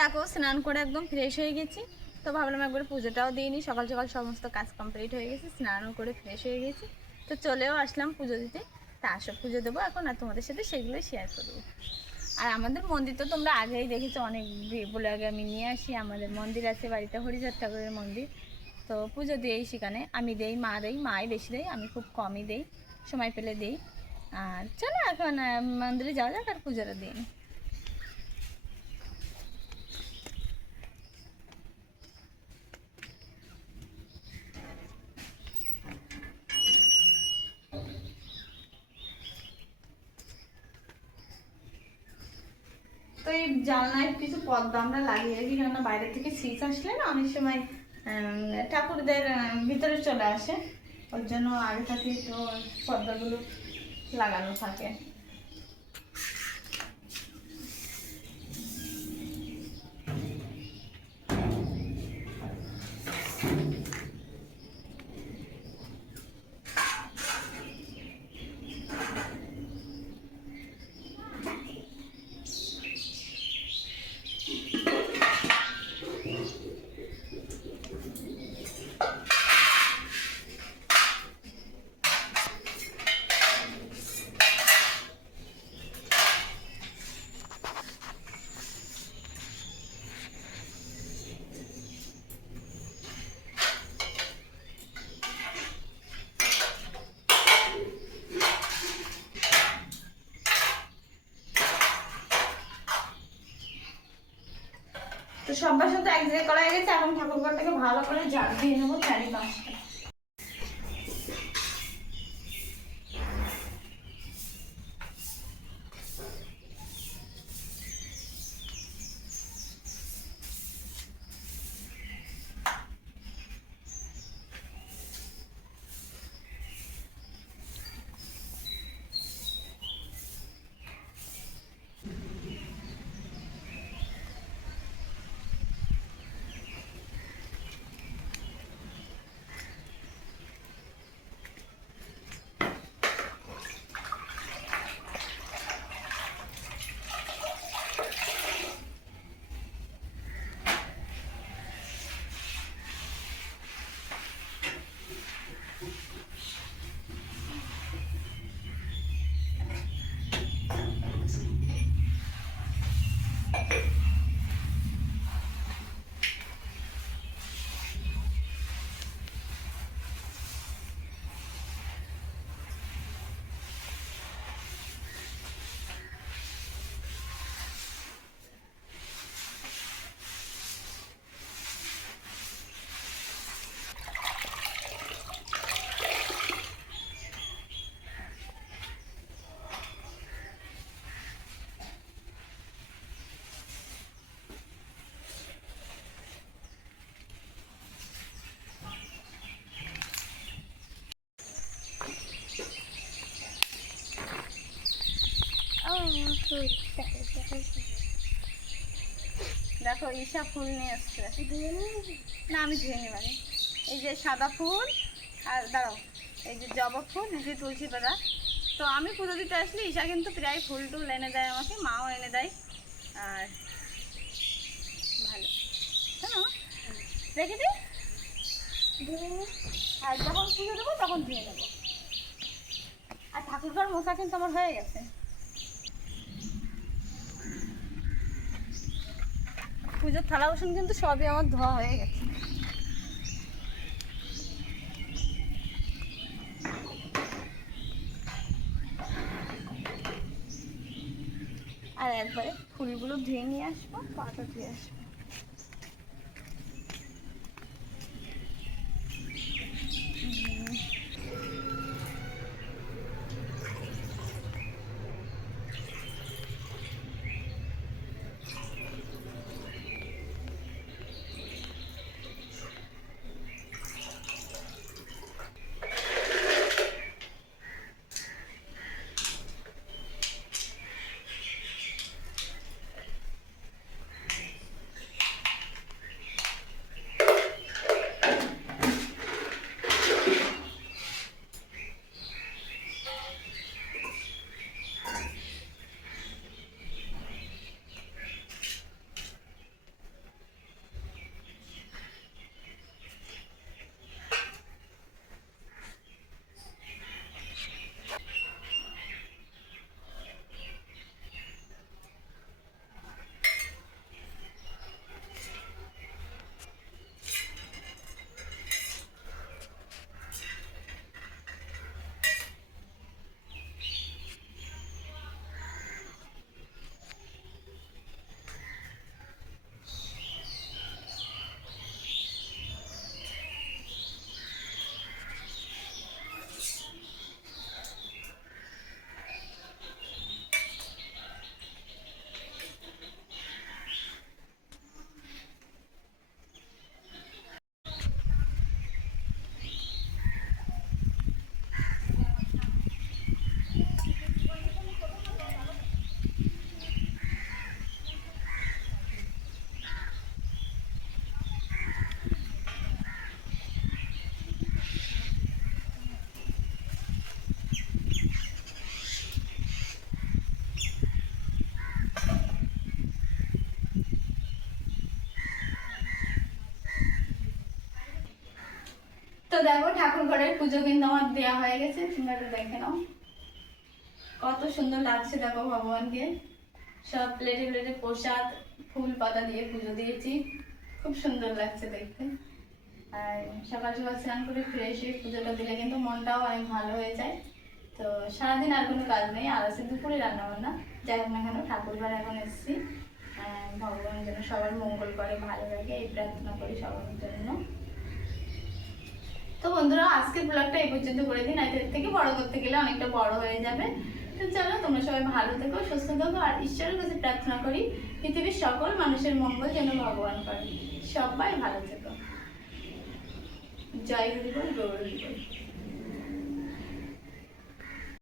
দেখো স্নান করে একদম ফ্রেশ হয়ে গেছি। তো ভাবলাম একবার পুজোটাও দিইনি, সকাল সকাল সমস্ত কাজ কমপ্লিট হয়ে গেছে, স্নানও করে ফ্রেশ হয়ে গেছি। তো চলেও আসলাম পুজো দিতে। তা আসো পুজো দেবো এখন, আর তোমাদের সাথে সেগুলোই শেয়ার করবো। আর আমাদের মন্দির তো তোমরা আগেই দেখেছো, অনেক বলে আগে আমি নিয়ে আসি। আমাদের মন্দির আছে বাড়িতে, হরিচাঁদ ঠাকুরের মন্দির। তো পুজো দিয়েই সেখানে আমি দেই, মা দেই, মাই বেশি দেয়, আমি খুব কমই দেই, সময় পেলে দিই। আর চলো এখন মন্দিরে যাওয়া যাক আর পুজোটা দিই। তো এই জানলায় কিছু পর্দা আমরা লাগিয়ে রাখি, কেননা বাইরে থেকে শীত আসলে না অনেক সময় ঠাকুরদের ভিতরে চলে আসে। ওর জন্য আগে থেকে তো পর্দাগুলো লাগানো থাকে। তো সব বাসন তো এক জায়গায় করা হয়ে গেছে, এখন ঠাকুরঘরটাকে ভালো করে ঝাড় দিয়ে নেবো চারিপাশটা। দেখো ঈশা ফুল নিয়ে আসছে, না আমি ধুয়ে নেবানি। এই যে সাদা ফুল, আর দাঁড়াও এই যে জবা ফুল, এই যে তুলসী পাতা। তো আমি পুজো দিতে আসলে ঈশা কিন্তু প্রায় ফুল টুল এনে দেয় আমাকে, মাও এনে দেয়। আর ভালো হ্যাঁ রেখে দিই, আর যখন পুজো দেবো তখন ধুয়ে নেবো। আর ঠাকুরঘর মশা কিন্তু আমার হয়ে গেছে। পুজোর থালা বাসন কিন্তু সবই আমার ধোয়া হয়ে গেছে। আর একবারে ফুলগুলো ধুয়ে নিয়ে আসবো, পাতা ধুয়ে আসবো। দেখো ঠাকুর ঘরের পুজো কিন্তু আমার দেওয়া হয়ে গেছে, তোমরা একটু দেখে নাও কত সুন্দর লাগছে। দেখো ভগবানকে সব প্লেটে প্লেটে প্রসাদ ফুল পাতা দিয়ে পুজো দিয়েছি, খুব সুন্দর লাগছে দেখতে। আর সকাল সকাল স্নান করে ফ্রেশ হয়ে পুজোটা দিলে কিন্তু মনটাও অনেক ভালো হয়ে যায়। তো সারাদিন আর কোনো কাজ নেই, আর আছে দুপুরে রান্না বান্না। যাই হোক না কেন ঠাকুর ঘরে এখন এসেছি, ভগবান যেন সবার মঙ্গল করে, ভালো লাগে এই প্রার্থনা করি সবার জন্য। তো বন্ধুরা আজকের ব্লগটা এই পর্যন্ত করে দিন, এর থেকে বড় করতে গেলে অনেকটা বড় হয়ে যাবে। তো চলো তোমরা সবাই ভালো থেকো, সুস্থ থেকো, আর ঈশ্বরের কাছে প্রার্থনা করি পৃথিবীর সকল মানুষের মঙ্গল যেন ভগবান করে। সবাই ভালো থেকো। জয় হরি বল, গৌর হরি বল।